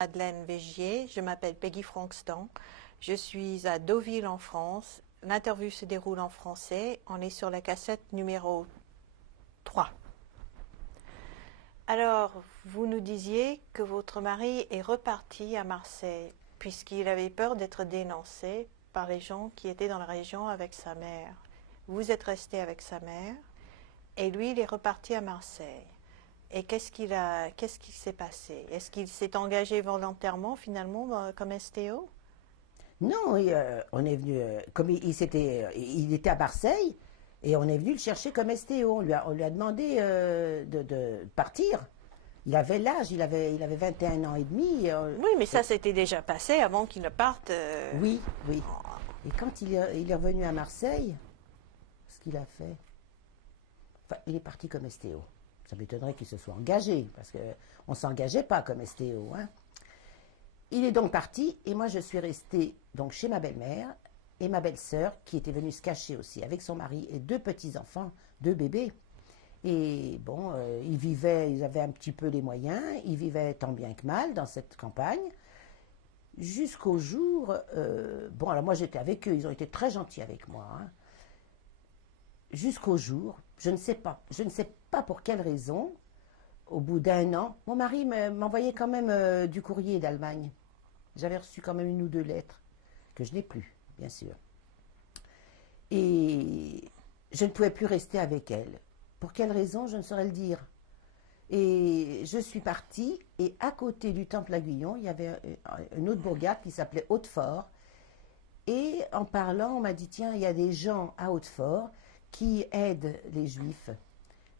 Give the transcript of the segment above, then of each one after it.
Madeleine Végier, je m'appelle Peggy Frankston, je suis à Deauville en France. L'interview se déroule en français, on est sur la cassette numéro 3. Alors, vous nous disiez que votre mari est reparti à Marseille, puisqu'il avait peur d'être dénoncé par les gens qui étaient dans la région avec sa mère. Vous êtes resté avec sa mère, et lui, il est reparti à Marseille. Et qu'est-ce qui s'est passé? Est-ce qu'il s'est engagé volontairement finalement comme STO? Non, on est venu, comme il était à Marseille, et on est venu le chercher comme STO. On lui a demandé de partir. Il avait l'âge, il avait 21 ans et demi. Oui, mais ça s'était déjà passé avant qu'il ne parte. Oui, oui. Et quand il est revenu à Marseille, ce qu'il a fait, enfin, il est parti comme STO. Ça m'étonnerait qu'il se soit engagé, parce qu'on ne s'engageait pas comme STO, hein. Il est donc parti, et moi je suis restée donc chez ma belle-mère et ma belle-sœur, qui était venue se cacher aussi avec son mari et 2 petits-enfants, 2 bébés. Et bon, ils avaient un petit peu les moyens, ils vivaient tant bien que mal dans cette campagne, jusqu'au jour, bon alors moi j'étais avec eux, ils ont été très gentils avec moi, hein. Jusqu'au jour, je ne sais pas pour quelle raison, au bout d'1 an, mon mari m'envoyait quand même du courrier d'Allemagne. J'avais reçu quand même 1 ou 2 lettres, que je n'ai plus, bien sûr. Et je ne pouvais plus rester avec elle. Pour quelle raison, je ne saurais le dire. Et je suis partie, et à côté du Temple-Aiguillon, il y avait une autre bourgade qui s'appelait Hautefort. Et en parlant, on m'a dit, tiens, il y a des gens à Hautefort qui aident les Juifs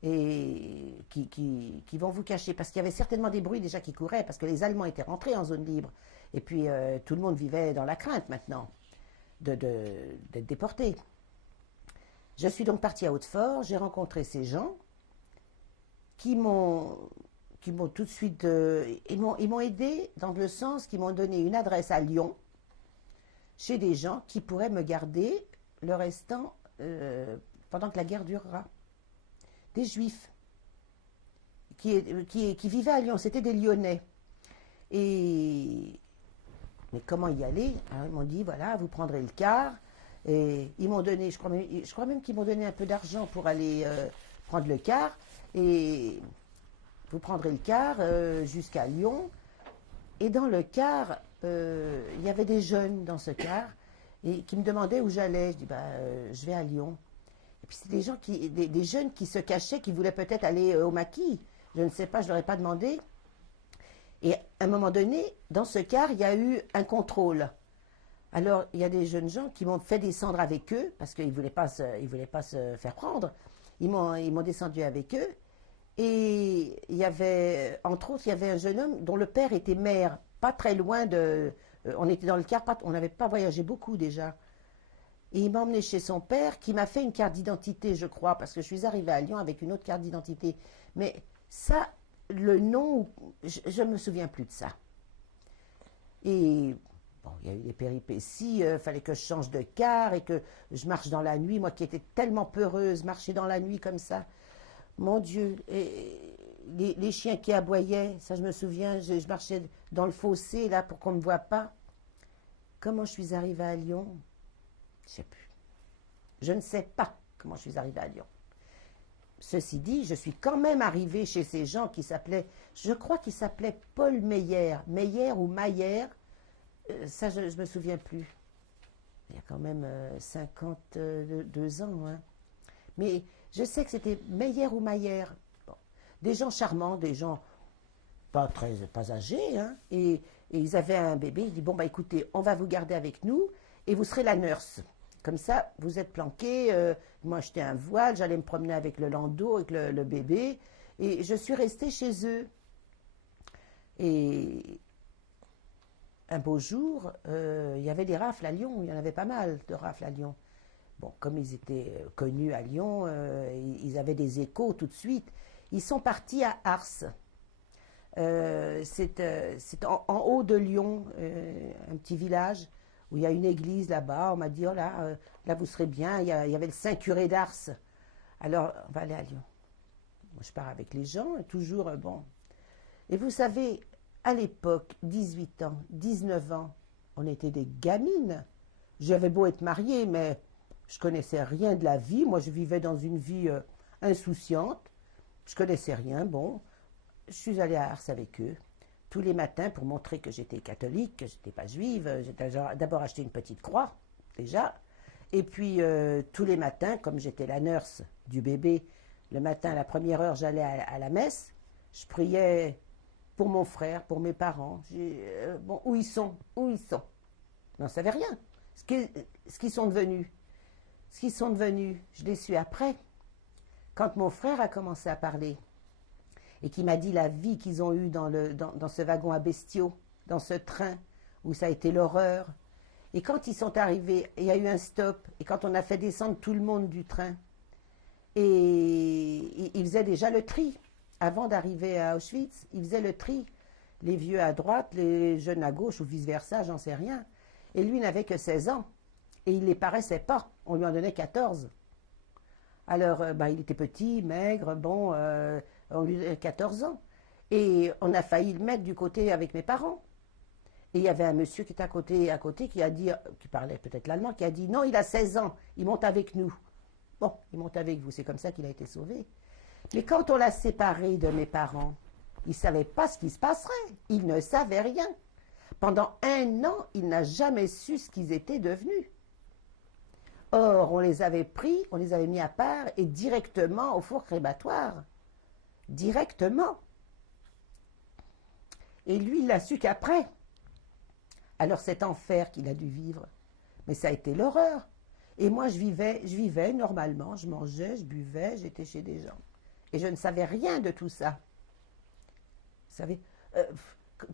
et qui vont vous cacher. Parce qu'il y avait certainement des bruits déjà qui couraient, parce que les Allemands étaient rentrés en zone libre. Et puis tout le monde vivait dans la crainte maintenant d'être déporté. Je suis donc partie à Hautefort, j'ai rencontré ces gens qui m'ont tout de suite... ils m'ont aidé dans le sens qu'ils m'ont donné une adresse à Lyon, chez des gens qui pourraient me garder le restant pendant que la guerre durera. Des Juifs qui vivaient à Lyon, c'était des Lyonnais. Mais comment y aller? Alors, ils m'ont dit, voilà, vous prendrez le car. Et ils m'ont donné, je crois même qu'ils m'ont donné un peu d'argent pour aller prendre le car. Et vous prendrez le car jusqu'à Lyon. Et dans le car, il y avait des jeunes dans ce car et qui me demandaient où j'allais. Je dis, je vais à Lyon. Et puis c'est des jeunes qui se cachaient, qui voulaient peut-être aller au maquis. Je ne sais pas, je ne leur ai pas demandé. Et à un moment donné, dans ce car, il y a eu un contrôle. Alors, il y a des jeunes gens qui m'ont fait descendre avec eux, parce qu'ils ne voulaient pas se faire prendre. Ils m'ont descendu avec eux. Et il y avait, entre autres, il y avait un jeune homme dont le père était maire, pas très loin on était dans le car, on n'avait pas voyagé beaucoup déjà. Et il m'a emmené chez son père, qui m'a fait une carte d'identité, je crois, parce que je suis arrivée à Lyon avec une autre carte d'identité. Mais ça, le nom, je ne me souviens plus de ça. Et bon, il y a eu des péripéties, fallait que je change de car et que je marche dans la nuit, moi qui étais tellement peureuse, marcher dans la nuit comme ça. Mon Dieu, et les chiens qui aboyaient, ça je me souviens, je marchais dans le fossé là pour qu'on ne me voie pas. Comment je suis arrivée à Lyon? Je ne sais plus. Je ne sais pas comment je suis arrivée à Lyon. Ceci dit, je suis quand même arrivée chez ces gens qui s'appelaient, je crois qu'ils s'appelaient Paul Meyer, Meyer ou Mayer, ça je ne me souviens plus. Il y a quand même 52 ans, hein. Mais je sais que c'était Meyer ou Mayer. Bon. Des gens charmants, des gens pas âgés, hein. Et ils avaient un bébé. Ils disent, bon, écoutez, on va vous garder avec nous et vous serez la nurse. Comme ça, vous êtes planqués. Moi, j'étais un voile, j'allais me promener avec le landau, avec le bébé. Et je suis restée chez eux. Et un beau jour, il y avait des rafles à Lyon. Il y en avait pas mal de rafles à Lyon. Bon, comme ils étaient connus à Lyon, ils avaient des échos tout de suite. Ils sont partis à Ars. C'est en haut de Lyon, un petit village où il y a une église là-bas. On m'a dit, oh là, là vous serez bien. Il y avait le Saint-Curé d'Ars. Alors, on va aller à Lyon. Moi, je pars avec les gens, toujours, bon. Et vous savez, à l'époque, 18 ans, 19 ans, on était des gamines. J'avais beau être mariée, mais je connaissais rien de la vie. Moi, je vivais dans une vie insouciante. Je connaissais rien. Bon, je suis allée à Ars avec eux tous les matins pour montrer que j'étais catholique, que je n'étais pas juive. J'ai d'abord acheté une petite croix, déjà. Et puis, tous les matins, comme j'étais la nurse du bébé, le matin, à la première heure, j'allais à la messe. Je priais pour mon frère, pour mes parents. Bon, où ils sont? Où ils sont? Je n'en savais rien. Ce qu'ils sont devenus. Ce qu'ils sont devenus, je l'ai su après. Quand mon frère a commencé à parler et qui m'a dit la vie qu'ils ont eue dans ce wagon à bestiaux, dans ce train, où ça a été l'horreur. Et quand ils sont arrivés, il y a eu un stop, et quand on a fait descendre tout le monde du train, et ils faisaient déjà le tri. Avant d'arriver à Auschwitz, ils faisaient le tri. Les vieux à droite, les jeunes à gauche, ou vice-versa, j'en sais rien. Et lui n'avait que 16 ans. Et il ne les paraissait pas. On lui en donnait 14. Alors, il était petit, maigre, bon, on lui donnait 14 ans. Et on a failli le mettre du côté avec mes parents. Et il y avait un monsieur qui était à côté, qui a dit, qui parlait peut-être l'allemand, qui a dit, non, il a 16 ans, il monte avec nous. Bon, il monte avec vous, c'est comme ça qu'il a été sauvé. Mais quand on l'a séparé de mes parents, il ne savait pas ce qui se passerait. Il ne savait rien. Pendant 1 an, il n'a jamais su ce qu'ils étaient devenus. Or, on les avait pris, on les avait mis à part et directement au four crématoire. Directement. Et lui, il l'a su qu'après. Alors cet enfer qu'il a dû vivre, mais ça a été l'horreur. Et moi, je vivais normalement, je mangeais, je buvais, j'étais chez des gens. Et je ne savais rien de tout ça. Vous savez,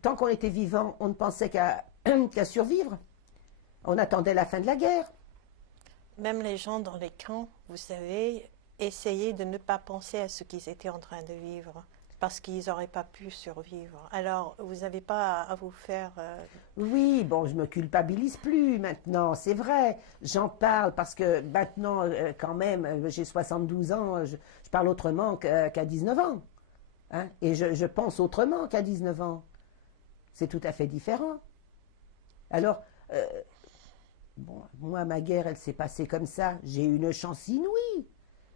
tant qu'on était vivant, on ne pensait qu'à survivre. On attendait la fin de la guerre. Même les gens dans les camps, vous savez, essayaient de ne pas penser à ce qu'ils étaient en train de vivre, parce qu'ils n'auraient pas pu survivre. Alors, vous n'avez pas à vous faire... Oui, bon, je me culpabilise plus maintenant, c'est vrai. J'en parle parce que maintenant, quand même, j'ai 72 ans, je parle autrement qu'à 19 ans. Hein, et je pense autrement qu'à 19 ans. C'est tout à fait différent. Alors, bon, moi, ma guerre, elle s'est passée comme ça. J'ai eu une chance inouïe.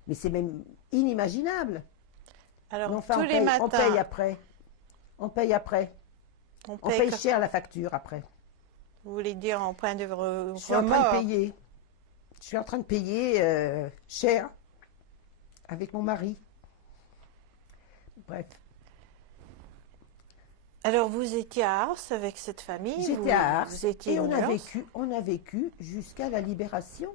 Mais c'est même inimaginable. Alors, Mais enfin, tous les matins... on paye après. On paye après. On On paye paye cher la facture après. Vous voulez dire en point de Je suis en train de payer. Je suis en train de payer cher avec mon mari. Bref. Alors, vous étiez à Ars avec cette famille? J'étais à Ars vous étiez et on nurse. a vécu jusqu'à la libération.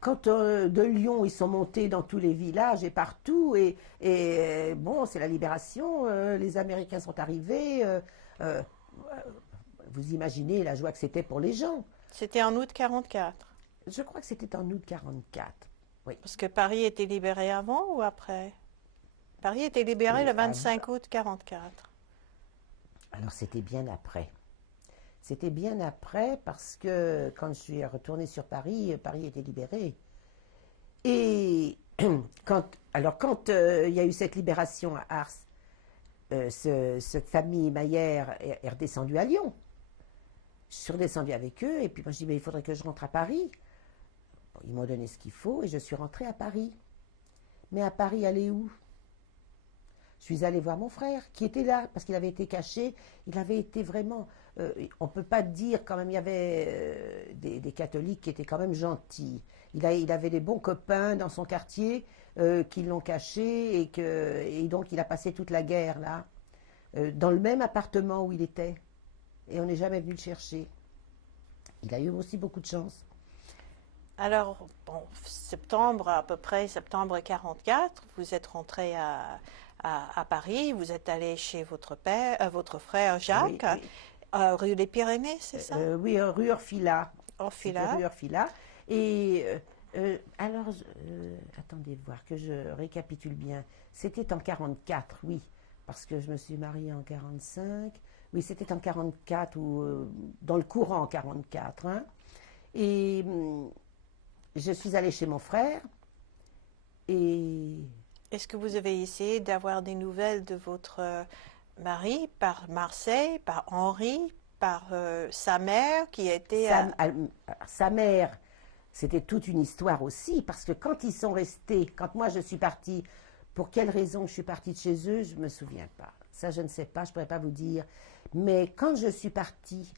Quand de Lyon, ils sont montés dans tous les villages et partout, et bon, c'est la libération, les Américains sont arrivés, vous imaginez la joie que c'était pour les gens. C'était en août 44. Je crois que c'était en août 44. Oui. Parce que Paris était libéré avant ou après? Paris était libéré le 25 août 44. Alors c'était bien après. C'était bien après parce que quand je suis retournée sur Paris, Paris était libéré. Et quand il y a eu cette libération à Ars, cette famille Maillère est redescendue à Lyon. Je suis redescendue avec eux et puis moi je dis mais il faudrait que je rentre à Paris. Bon, ils m'ont donné ce qu'il faut et je suis rentrée à Paris. Mais à Paris, aller où? Je suis allée voir mon frère, qui était là, parce qu'il avait été caché. Il avait été vraiment... on ne peut pas dire, quand même, il y avait des catholiques qui étaient quand même gentils. Il avait des bons copains dans son quartier qui l'ont caché et donc il a passé toute la guerre, là, dans le même appartement où il était. Et on n'est jamais venu le chercher. Il a eu aussi beaucoup de chance. Alors, bon, septembre, à peu près septembre 44, vous êtes rentré à Paris, vous êtes allé chez votre frère Jacques, Oui, oui. Rue des Pyrénées, c'est ça? Oui, rue Orfila. Orfila. Rue Orfila. Et alors, attendez voir que je récapitule bien. C'était en 44, oui, parce que je me suis mariée en 45. Oui, c'était en 44 ou dans le courant en 44. Hein. Et je suis allée chez mon frère et... Est-ce que vous avez essayé d'avoir des nouvelles de votre mari par Marseille, par Henri, par sa mère qui était Sa, sa mère, c'était toute une histoire aussi, parce que quand ils sont restés, quand moi je suis partie, pour quelle raison je suis partie de chez eux, je ne me souviens pas. Ça, je ne sais pas, je ne pourrais pas vous dire. Mais quand je suis partie,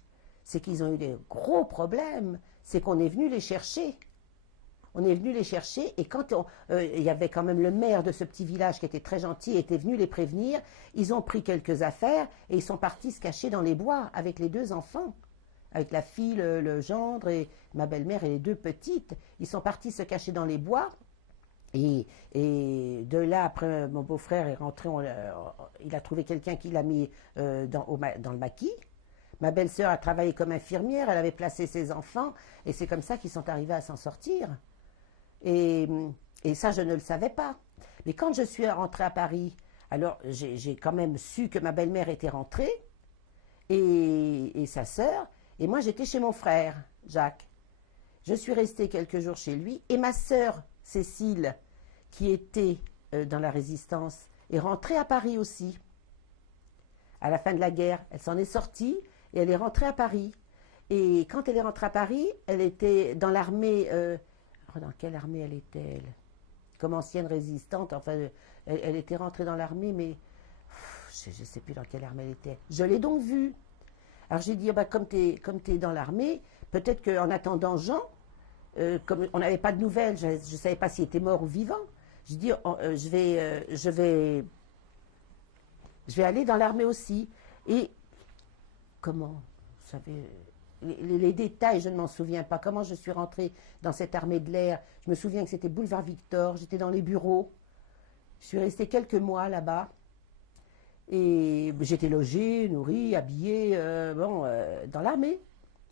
c'est qu'ils ont eu des gros problèmes. C'est qu'on est venu les chercher. On est venu les chercher et quand il y avait quand même le maire de ce petit village qui était très gentil, était venu les prévenir, ils ont pris quelques affaires et ils sont partis se cacher dans les bois avec les deux enfants, avec la fille, le gendre et ma belle-mère et les deux petites. Ils sont partis se cacher dans les bois et de là, après, mon beau-frère est rentré, il a trouvé quelqu'un qui l'a mis dans le maquis. Ma belle-sœur a travaillé comme infirmière, elle avait placé ses enfants et c'est comme ça qu'ils sont arrivés à s'en sortir. Et, et ça, je ne le savais pas. Mais quand je suis rentrée à Paris, alors j'ai quand même su que ma belle-mère était rentrée et sa sœur. Et moi, j'étais chez mon frère, Jacques. Je suis restée quelques jours chez lui. Et ma sœur, Cécile, qui était dans la Résistance, est rentrée à Paris aussi. À la fin de la guerre, elle s'en est sortie et elle est rentrée à Paris. Et quand elle est rentrée à Paris, elle était dans l'armée... dans quelle armée elle était-elle? Comme ancienne résistante, enfin, elle était rentrée dans l'armée, mais je ne sais plus dans quelle armée elle était. Je l'ai donc vue. Alors j'ai dit, bah, comme tu es dans l'armée, peut-être qu'en attendant Jean, comme on n'avait pas de nouvelles, je ne savais pas s'il était mort ou vivant, j'ai dit, je vais aller dans l'armée aussi. Et comment? Vous savez... Les détails, je ne m'en souviens pas. Comment je suis rentrée dans cette armée de l'air? Je me souviens que c'était boulevard Victor, j'étais dans les bureaux. Je suis restée quelques mois là-bas. Et j'étais logée, nourrie, habillée, dans l'armée.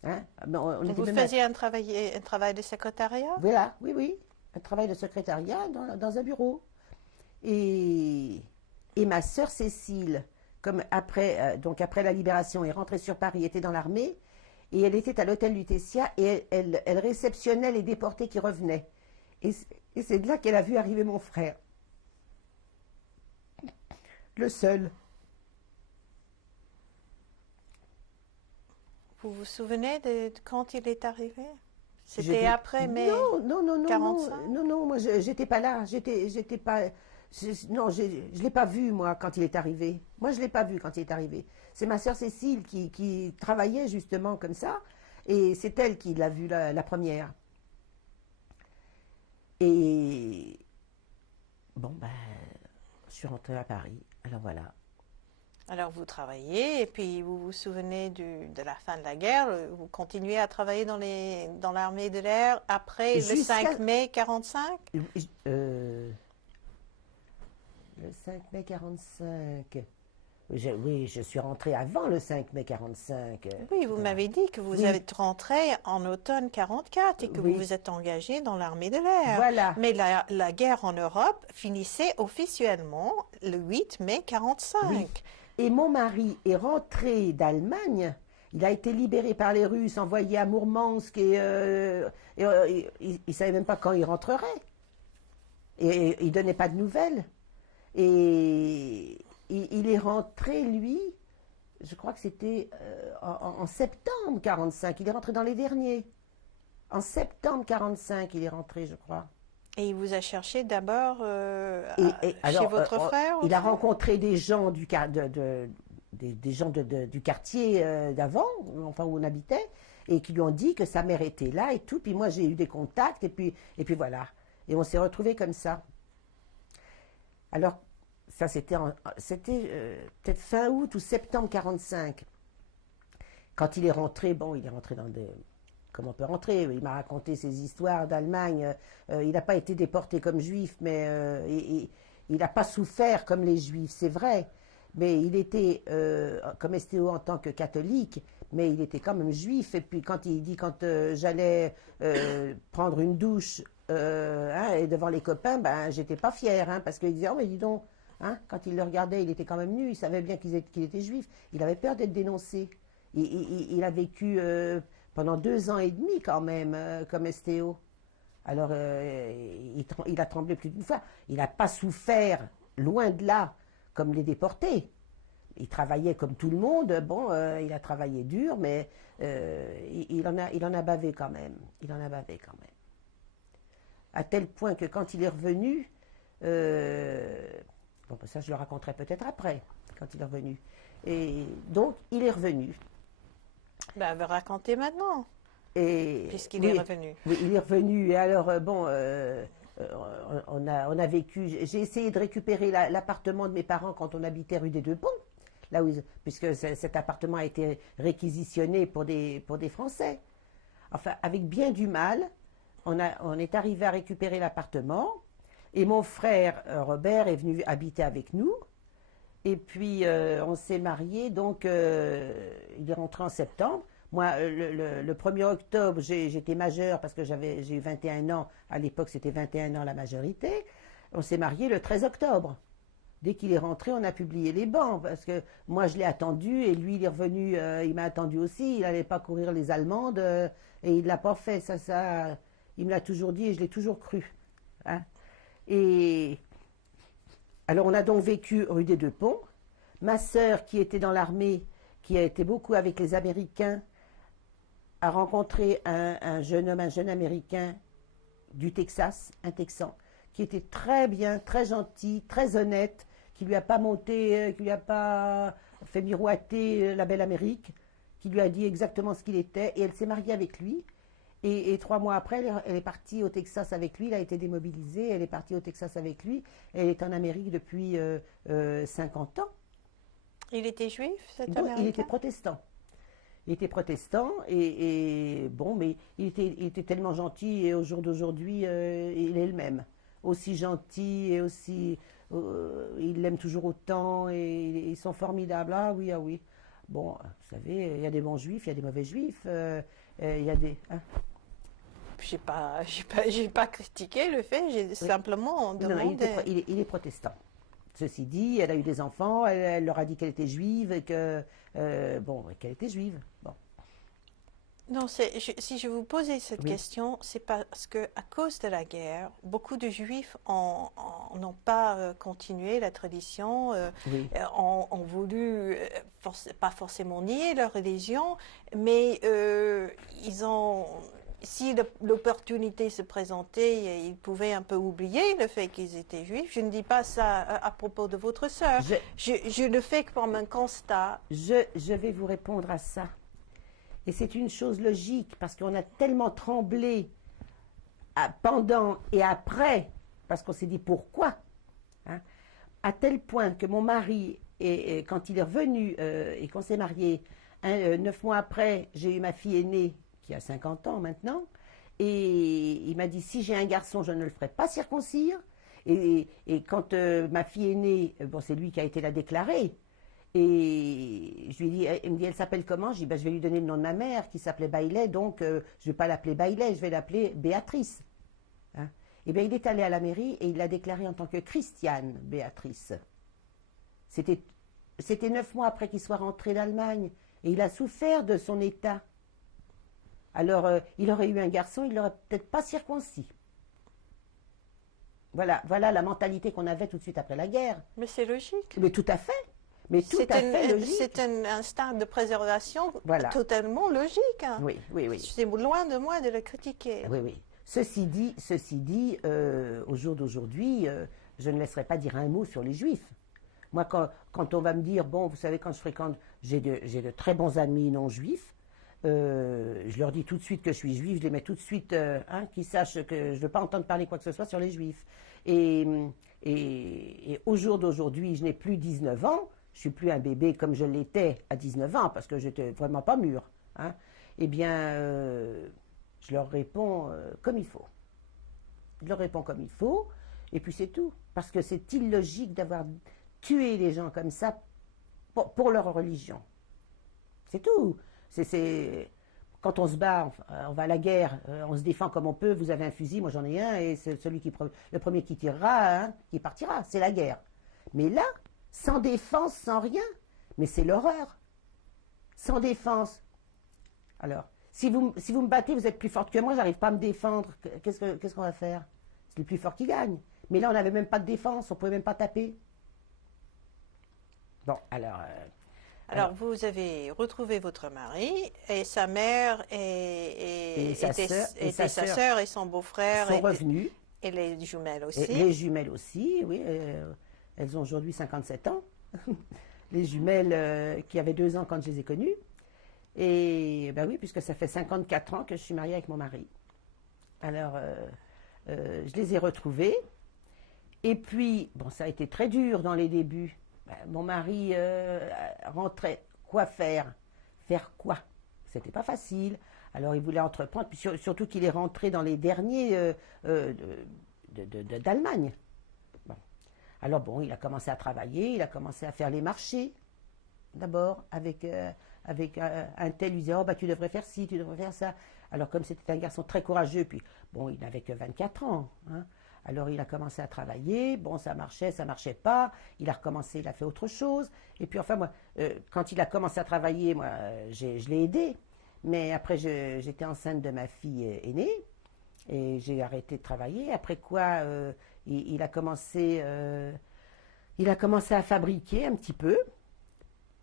Hein? Vous faisiez un travail de secrétariat? Voilà, oui, oui. Un travail de secrétariat dans un bureau. Et ma sœur Cécile, comme donc après la libération, est rentrée sur Paris, était dans l'armée. Et elle était à l'hôtel Lutetia et elle réceptionnait les déportés qui revenaient. Et c'est de là qu'elle a vu arriver mon frère. Le seul. Vous vous souvenez de quand il est arrivé? C'était après mai non, 45? non, moi j'étais pas là. J'étais pas... non, je ne l'ai pas vu, moi, quand il est arrivé. Moi, je ne l'ai pas vu quand il est arrivé. C'est ma sœur Cécile qui travaillait justement comme ça, et c'est elle qui l'a vu la première. Et bon, ben, je suis rentrée à Paris. Alors voilà. Alors vous travaillez, et puis vous vous souvenez de la fin de la guerre, vous continuez à travailler dans l'armée de l'air après le 5 mai 45? Le 5 mai 45. Oui, je suis rentrée avant le 5 mai 45. Oui, vous m'avez dit que vous êtes rentrée en automne 44 et que vous vous êtes engagée dans l'armée de l'air. Voilà. Mais la guerre en Europe finissait officiellement le 8 mai 45. Oui. Et mon mari est rentré d'Allemagne. Il a été libéré par les Russes, envoyé à Mourmansk et il ne savait même pas quand il rentrerait. Et il ne donnait pas de nouvelles. Et il est rentré, lui, je crois que c'était en septembre 45. Il est rentré dans les derniers. En septembre 45, il est rentré, je crois. Et il vous a cherché d'abord chez votre frère? Il a rencontré des gens du quartier d'avant, enfin où on habitait, et qui lui ont dit que sa mère était là et tout. Puis moi, j'ai eu des contacts, et puis voilà. Et on s'est retrouvés comme ça. Alors, ça, c'était peut-être fin août ou septembre 45. Quand il est rentré, bon, il est rentré dans des... Comment on peut rentrer? Il m'a raconté ses histoires d'Allemagne. Il n'a pas été déporté comme juif, mais il n'a pas souffert comme les juifs, c'est vrai. Mais il était, comme STO en tant que catholique, mais il était quand même juif. Et puis quand il dit, quand j'allais prendre une douche et devant les copains, ben, j'étais pas fière, hein, parce qu'il disait, oh mais dis donc, hein, quand il le regardait, il était quand même nu, il savait bien qu'il était juif. Il avait peur d'être dénoncé. Il a vécu pendant 2 ans et demi quand même comme STO. Alors il a tremblé plus d'une fois. Il n'a pas souffert, loin de là, comme les déportés. il travaillait comme tout le monde. Bon, il a travaillé dur, mais il en a bavé quand même. Il en a bavé quand même. À tel point que quand il est revenu, bon, ça je le raconterai peut-être après, quand il est revenu. Et donc, il est revenu. Ben, racontez maintenant, Et puisqu'il oui, est revenu. oui, il est revenu. Et alors, bon, on a vécu. J'ai essayé de récupérer l'appartement de mes parents quand on habitait rue des Deux Ponts, là où, puisque cet appartement a été réquisitionné pour des Français. Enfin, avec bien du mal, on est arrivé à récupérer l'appartement. Et mon frère Robert est venu habiter avec nous. Et puis, on s'est mariés, donc il est rentré en septembre. Moi, le 1er octobre, j'étais majeure parce que j'ai eu 21 ans. À l'époque, c'était 21 ans la majorité. On s'est mariés le 13 octobre. Dès qu'il est rentré, on a publié les bancs parce que moi, je l'ai attendu et lui, il est revenu, il m'a attendu aussi. Il n'allait pas courir les Allemandes et il ne l'a pas fait. Ça, il me l'a toujours dit et je l'ai toujours cru. Hein. Et alors, on a donc vécu rue des Deux Ponts. Ma sœur, qui était dans l'armée, qui a été beaucoup avec les Américains, a rencontré un jeune homme, un jeune Américain du Texas, un Texan, qui était très bien, très gentil, très honnête, qui lui a pas monté, qui lui a pas fait miroiter la belle Amérique, qui lui a dit exactement ce qu'il était, et elle s'est mariée avec lui. Et 3 mois après, elle est partie au Texas avec lui, il a été démobilisé, elle est partie au Texas avec lui, elle est en Amérique depuis 50 ans. Il était juif, cet Donc, Américain? il était protestant. Il était protestant et bon, mais il était tellement gentil et au jour d'aujourd'hui, il est le même. Aussi gentil et aussi, il l'aime toujours autant et ils sont formidables. Ah oui, ah oui. Bon, vous savez, il y a des bons juifs, il y a des mauvais juifs, il y a des... Hein. J'ai pas critiqué le fait, j'ai simplement Non, demandé. il est protestant. Ceci dit, elle a eu des enfants, elle leur a dit qu'elle était juive et que qu'elle était juive. Bon. Non, si je vous posais cette Oui. question, c'est parce que à cause de la guerre, beaucoup de Juifs n'ont pas continué la tradition, Oui. ont voulu pas forcément nier leur religion, mais ils ont, si l'opportunité se présentait, ils pouvaient un peu oublier le fait qu'ils étaient juifs. Je ne dis pas ça à propos de votre sœur. Je le fais comme un constat. Je vais vous répondre à ça. Et c'est une chose logique, parce qu'on a tellement tremblé pendant et après, parce qu'on s'est dit pourquoi, hein, à tel point que mon mari, quand il est revenu et qu'on s'est mariés, 9 mois après, j'ai eu ma fille aînée, qui a 50 ans maintenant, et il m'a dit, si j'ai un garçon, je ne le ferai pas circoncire. Et quand ma fille est née, bon, c'est lui qui a été la déclarer. Et je lui ai dit, il me dit, elle s'appelle comment? Je lui ai dit, je vais lui donner le nom de ma mère qui s'appelait Bailey, donc je ne vais pas l'appeler Bailey, je vais l'appeler Béatrice. Hein? Et bien, il est allé à la mairie et il l'a déclarée en tant que Christiane Béatrice. C'était 9 mois après qu'il soit rentré d'Allemagne et il a souffert de son état. Alors, il aurait eu un garçon, il l'aurait peut-être pas circoncis. Voilà la mentalité qu'on avait tout de suite après la guerre. Mais c'est logique. Mais tout à fait. Mais tout à fait logique. C'est un instinct de préservation Voilà. totalement logique. Hein. Oui. C'est loin de moi de le critiquer. Oui. Ceci dit, au jour d'aujourd'hui, je ne laisserai pas dire un mot sur les Juifs. Moi, quand on va me dire, bon, vous savez, quand je fréquente, j'ai de très bons amis non-juifs, je leur dis tout de suite que je suis juif, je les mets tout de suite, qu'ils sachent que je ne veux pas entendre parler quoi que ce soit sur les Juifs. Et au jour d'aujourd'hui, je n'ai plus 19 ans, je ne suis plus un bébé comme je l'étais à 19 ans, parce que je n'étais vraiment pas mûr. Hein. Eh bien, je leur réponds comme il faut. Je leur réponds comme il faut, et puis c'est tout. Parce que c'est illogique d'avoir tué les gens comme ça pour leur religion. C'est tout. Quand on se bat, on va à la guerre, on se défend comme on peut, vous avez un fusil, moi j'en ai un, et c'est le premier qui tirera, hein, qui partira, c'est la guerre. Mais là, sans défense, sans rien, mais c'est l'horreur. Sans défense. Alors, si vous me battez, vous êtes plus forte que moi, j'arrive pas à me défendre, qu'est-ce qu'on va faire? C'est le plus fort qui gagne. Mais là, on n'avait même pas de défense, on pouvait même pas taper. Bon, alors, Alors, vous avez retrouvé votre mari et sa mère et sa sœur, était sa sœur et son beau-frère sont revenus, et les jumelles et aussi. les jumelles aussi, oui, elles ont aujourd'hui 57 ans. Les jumelles qui avaient 2 ans quand je les ai connues. Et ben oui, puisque ça fait 54 ans que je suis mariée avec mon mari. Alors, je les ai retrouvées. Et puis, bon, ça a été très dur dans les débuts. Ben, mon mari rentrait. Quoi faire? Faire quoi? C'était pas facile. Alors, il voulait entreprendre. Puis surtout qu'il est rentré dans les derniers d'Allemagne. Bon. Alors, bon, il a commencé à travailler. Il a commencé à faire les marchés. D'abord, avec un tel, il disait, oh, bah, tu devrais faire ci, tu devrais faire ça. Alors, comme c'était un garçon très courageux, puis, bon, il n'avait que 24 ans, hein. Alors, il a commencé à travailler. Bon, ça marchait pas. Il a recommencé, il a fait autre chose. Et puis, enfin, moi, quand il a commencé à travailler, moi, je l'ai aidé. Mais après, j'étais enceinte de ma fille aînée. Et j'ai arrêté de travailler. Après quoi, il a commencé à fabriquer un petit peu.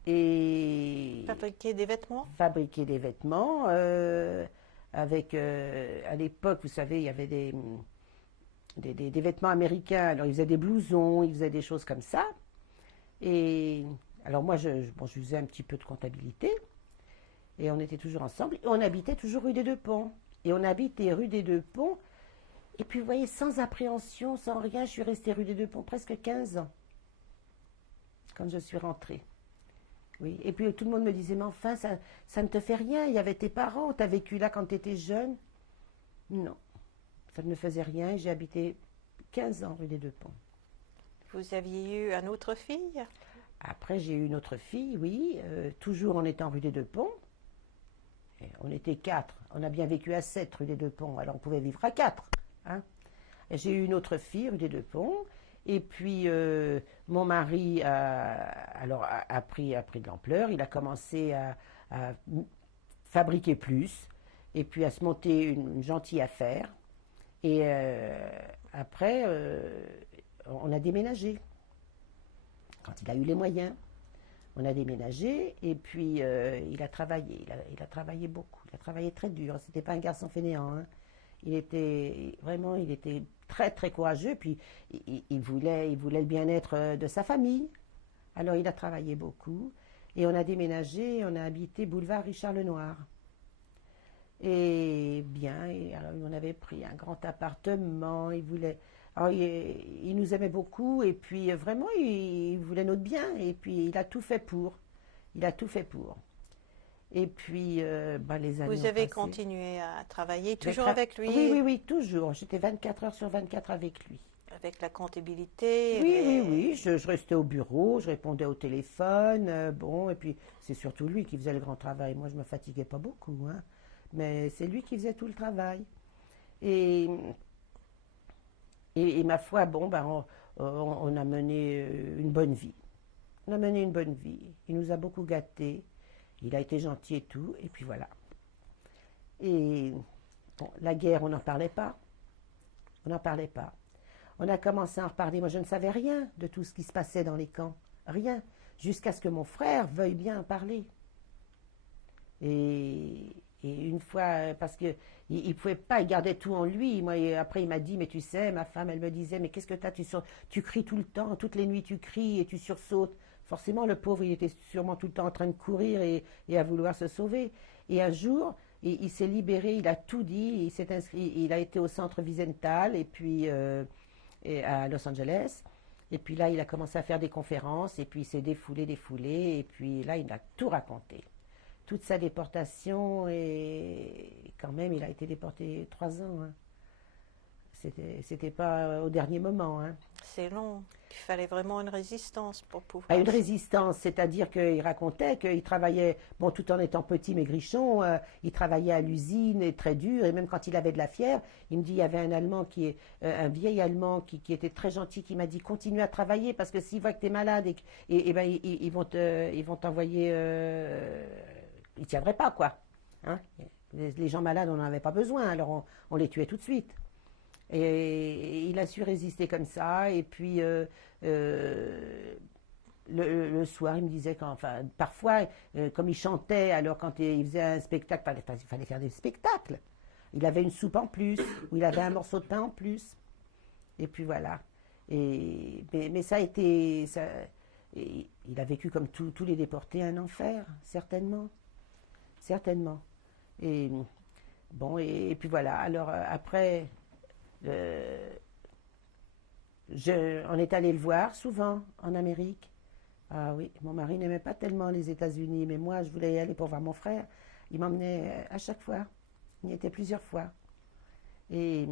Et Fabriquer des vêtements? fabriquer des vêtements. À l'époque, vous savez, il y avait des vêtements américains. Alors, ils faisaient des blousons, ils faisaient des choses comme ça. Et alors, moi, bon, je faisais un petit peu de comptabilité. Et on était toujours ensemble. Et on habitait toujours rue des Deux Ponts. Et on habitait rue des Deux Ponts. Et puis, vous voyez, sans appréhension, sans rien, je suis restée rue des Deux Ponts presque 15 ans. Quand je suis rentrée. Oui. Et puis, tout le monde me disait, mais enfin, ça ne te fait rien. Il y avait tes parents. Tu as vécu là quand tu étais jeune. Non. Ça ne me faisait rien. J'ai habité 15 ans rue des Deux Ponts. Vous aviez eu une autre fille? Après, j'ai eu une autre fille, oui. Toujours en étant rue des Deux Ponts. Et on était 4. On a bien vécu à 7 rue des Deux Ponts. Alors, on pouvait vivre à 4. Hein. J'ai eu une autre fille rue des Deux Ponts. Et puis, mon mari a pris de l'ampleur. Il a commencé à fabriquer plus. Et puis, à se monter une gentille affaire. Et après, on a déménagé. Quand il a eu les moyens, on a déménagé. Et puis, il a travaillé. Il a travaillé beaucoup. Il a travaillé très dur. C'était pas un garçon fainéant. Hein. Il était très, très courageux. Puis, il voulait le bien-être de sa famille. Alors, il a travaillé beaucoup. Et on a déménagé. On a habité boulevard Richard Lenoir. Et bien, alors on avait pris un grand appartement, alors il nous aimait beaucoup et puis vraiment il voulait notre bien et puis il a tout fait pour. Et puis les années Vous ont avez passé. continué à travailler toujours avec lui? Oui, toujours. J'étais 24 heures sur 24 avec lui. Avec la comptabilité? Oui. Je restais au bureau, je répondais au téléphone, bon, et puis c'est surtout lui qui faisait le grand travail. Moi, je me fatiguais pas beaucoup, hein. Mais c'est lui qui faisait tout le travail. Et, et ma foi, bon, on a mené une bonne vie. On a mené une bonne vie. Il nous a beaucoup gâtés. Il a été gentil et tout. Et puis voilà. Et bon, la guerre, on n'en parlait pas. On n'en parlait pas. On a commencé à en reparler. Moi, je ne savais rien de tout ce qui se passait dans les camps. Rien. Jusqu'à ce que mon frère veuille bien en parler. Et une fois, parce qu'il ne pouvait pas, il gardait tout en lui. Moi, après, il m'a dit, mais tu sais, ma femme, elle me disait, mais qu'est-ce que tu cries tout le temps, toutes les nuits tu cries et tu sursautes. Forcément, le pauvre, il était sûrement tout le temps en train de courir et à vouloir se sauver. Et un jour, il s'est libéré, il a tout dit, il s'est inscrit, il a été au centre Wiesenthal et puis à Los Angeles. Et puis là, il a commencé à faire des conférences et puis il s'est défoulé. Et puis là, il a tout raconté. Toute sa déportation et quand même, il a été déporté 3 ans. Hein. C'était pas au dernier moment. Hein. C'est long. Il fallait vraiment une résistance pour pouvoir... Une résistance, c'est-à-dire qu'il racontait qu'il travaillait, bon, tout en étant petit maigrichon, il travaillait à l'usine et très dur, et même quand il avait de la fièvre, il me dit, il y avait un Allemand un vieil Allemand qui était très gentil, qui m'a dit, continue à travailler, parce que s'ils voient que tu es malade, ils vont t'envoyer, ils ne tiendraient pas, quoi. Hein. Les gens malades, on n'en avait pas besoin, alors on les tuait tout de suite. Et il a su résister comme ça. Et puis, le soir, il me disait enfin, parfois, comme il chantait, alors quand il faisait un spectacle, il fallait faire des spectacles. Il avait une soupe en plus, ou il avait un morceau de pain en plus. Et puis voilà. Mais ça a été. Il a vécu comme tous les déportés un enfer, certainement. Certainement. Et bon, et puis voilà. Alors après, on est allé le voir souvent en Amérique. Ah oui, mon mari n'aimait pas tellement les États-Unis, mais moi, je voulais y aller pour voir mon frère. Il m'emmenait à chaque fois. Il y était plusieurs fois. Et